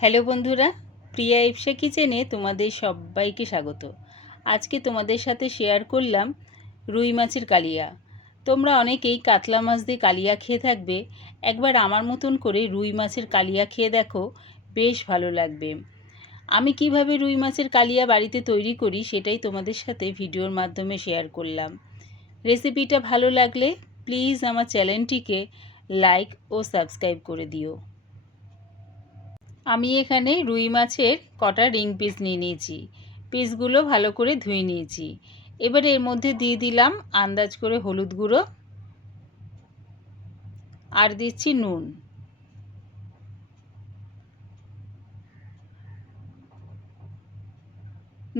Hello বন্ধুরা, প্রিয়া ইপসা কিচেনে তোমাদের সবাইকে স্বাগত। আজকে তোমাদের সাথে শেয়ার করলাম রুই মাছের কালিয়া। তোমরা অনেকেই কাতলা মাছ দিয়ে কালিয়া খেয়ে থাকবে। একবার আমার মতন করে রুই মাছের কালিয়া খেয়ে দেখো, বেশ ভালো লাগবে। আমি কিভাবে রুই মাছের কালিয়া বাড়িতে তৈরি করি সেটাই তোমাদের সাথে ভিডিওর মাধ্যমে শেয়ার করলাম। রেসিপিটা ভালো লাগলে প্লিজ আমার চ্যানেলটিকে লাইক ও সাবস্ক্রাইব করে দিও। আমি এখানে রুই মাছের কটা রিং পিস নিয়ে নিয়েছি। পিসগুলো ভালো করে ধুয়ে নিয়েছি। এবার এর মধ্যে দিয়ে দিলাম আন্দাজ করে হলুদ গুঁড়ো আর দিচ্ছি নুন।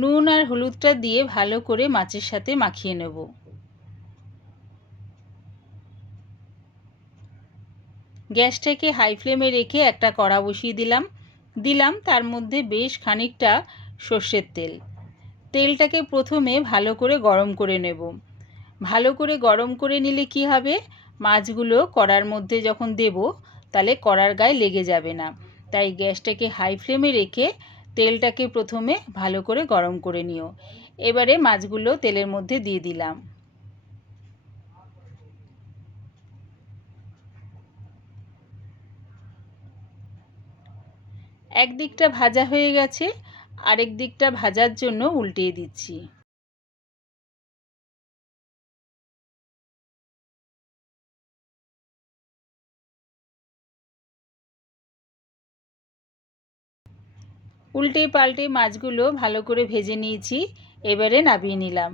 নুন আর হলুদটা দিয়ে ভালো করে মাছের সাথে মাখিয়ে নেব। গ্যাসটাকে হাই ফ্লেমে রেখে একটা কড়া বসিয়ে দিলাম তার মধ্যে বেশ খানিকটা সর্ষের তেল। তেলটাকে প্রথমে ভালো করে গরম করে নেব। ভালো করে গরম করে নিলে কি হবে, মাছগুলো কড়ার মধ্যে যখন দেব তাহলে কড়ার গায়ে লেগে যাবে না। তাই গ্যাসটাকে হাই ফ্লেমে রেখে তেলটাকে প্রথমে ভালো করে গরম করে নিও। এবারে মাছগুলো তেলের মধ্যে দিয়ে দিলাম। একদিকটা ভাজা হয়ে গেছে, আরেক দিকটা ভাজার জন্য উল্টিয়ে দিচ্ছি। উল্টে পাল্টে মাছগুলো ভালো করে ভেজে নিয়েছি। এবারে নামিয়ে নিলাম।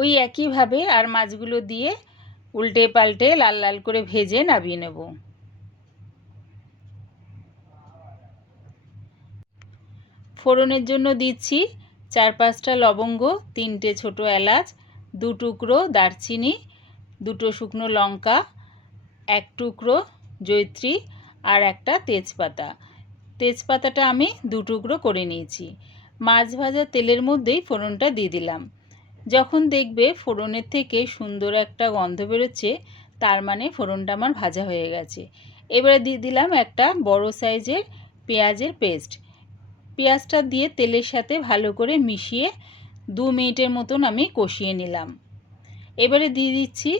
ওই একইভাবে আর মাছগুলো দিয়ে উল্টে পাল্টে লাল লাল করে ভেজে নামিয়ে নেব। ফোড়নের জন্য দিচ্ছি 4-5টা লবঙ্গ, 3টে ছোটো এলাচ, 2 টুকরো দারচিনি, 2টো শুকনো লঙ্কা, 1 টুকরো জয়িত্রী আর একটা তেজপাতা। তেজপাতাটা আমি 2 টুকরো করে নিয়েছি। মাছ ভাজা তেলের মধ্যেই ফোড়নটা দিয়ে দিলাম। যখন দেখবে ফোড়নের থেকে সুন্দর একটা গন্ধ বেরোচ্ছে, তার মানে ফোড়নটা আমার ভাজা হয়ে গেছে। এবারে দিয়ে দিলাম একটা বড় সাইজের পেঁয়াজের পেস্ট। পেঁয়াজটা দিয়ে তেলের সাথে ভালো করে মিশিয়ে 2 মিনিটের মতন আমি কষিয়ে নিলাম। এবারে দিয়ে দিচ্ছি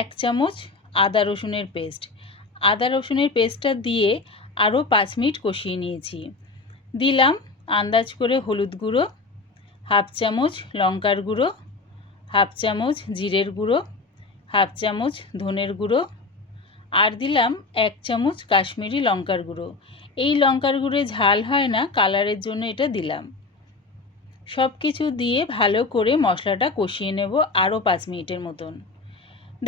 1 চামচ আদা রসুনের পেস্ট। আদা রসুনের পেস্টটা দিয়ে আরও 5 মিনিট কষিয়ে নিয়েছি। দিলাম আন্দাজ করে হলুদ গুঁড়ো, 1/2 চামচ লঙ্কার গুঁড়ো, 1/2 চামচ জিরের গুঁড়ো, 1/2 চামচ ধনের গুঁড়ো আর দিলাম 1 চামচ কাশ্মীরি লঙ্কার গুঁড়ো। এই লঙ্কার গুঁড়ো ঝাল হয় না, কালারের জন্য এটা দিলাম। সব কিছু দিয়ে ভালো করে মশলাটা কষিয়ে নেব আরও 5 মিনিটের মতন।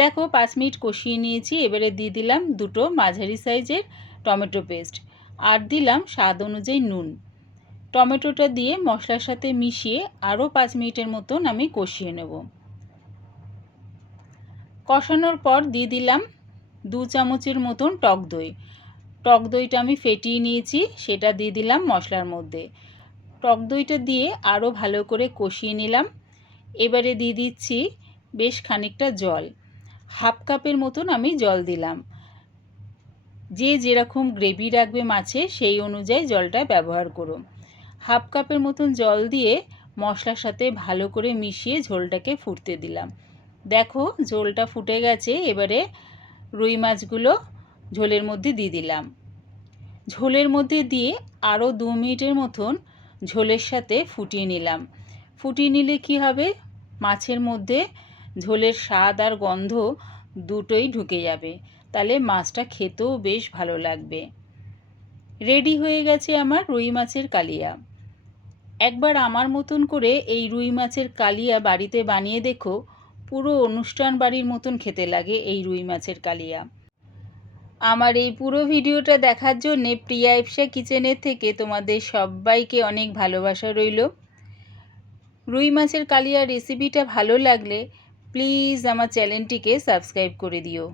দেখো 5 মিনিট কষিয়ে নিয়েছি। এবারে দিয়ে দিলাম 2টো মাঝারি সাইজের টমেটো পেস্ট আর দিলাম স্বাদ অনুযায়ী নুন। টমেটোটা দিয়ে মশলার সাথে মিশিয়ে আরও 5 মিনিটের মতন আমি কষিয়ে নেব। কষানোর পর দিয়ে দিলাম 2 চামচের মতন টক দই। টক দইটা আমি ফেটিয়ে নিয়েছি, সেটা দিয়ে দিলাম মশলার মধ্যে। টক দইটা দিয়ে আরও ভালো করে কষিয়ে নিলাম। এবারে দিয়ে দিচ্ছি বেশ খানিকটা জল, 1/2 কাপের মতন আমি জল দিলাম। যে যেরকম গ্রেভি রাখবে মাছে সেই অনুযায়ী জলটা ব্যবহার করো। 1/2 কাপের মতন জল দিয়ে মশলার সাথে ভালো করে মিশিয়ে ঝোলটাকে ফুটতে দিলাম। দেখো ঝোলটা ফুটে গেছে। এবারে রুই মাছগুলো ঝোলের মধ্যে দিয়ে দিলাম। ঝোলের মধ্যে দিয়ে আরও 2 মিনিটের মতন ঝোলের সাথে ফুটিয়ে নিলাম। ফুটিয়ে নিলে কি হবে, মাছের মধ্যে ঝোলের স্বাদ আর গন্ধ দুটোই ঢুকে যাবে, তাহলে মাছটা খেতেও বেশ ভালো লাগবে। রেডি হয়ে গেছে আমার রুই মাছের কালিয়া। একবার আমার মতন করে এই রুই মাছের কালিয়া বাড়িতে বানিয়ে দেখো, পুরো অনুষ্ঠান বাড়ির মতন খেতে লাগে এই রুই মাছের কালিয়া। আমার এই পুরো ভিডিওটা দেখার জন্যে প্রিয়া ইপসা কিচেনের থেকে তোমাদের সবাইকে অনেক ভালোবাসা রইল। রুই মাছের কালিয়া রেসিপিটা ভালো লাগলে প্লিজ আমার চ্যানেলটিকে সাবস্ক্রাইব করে দিও।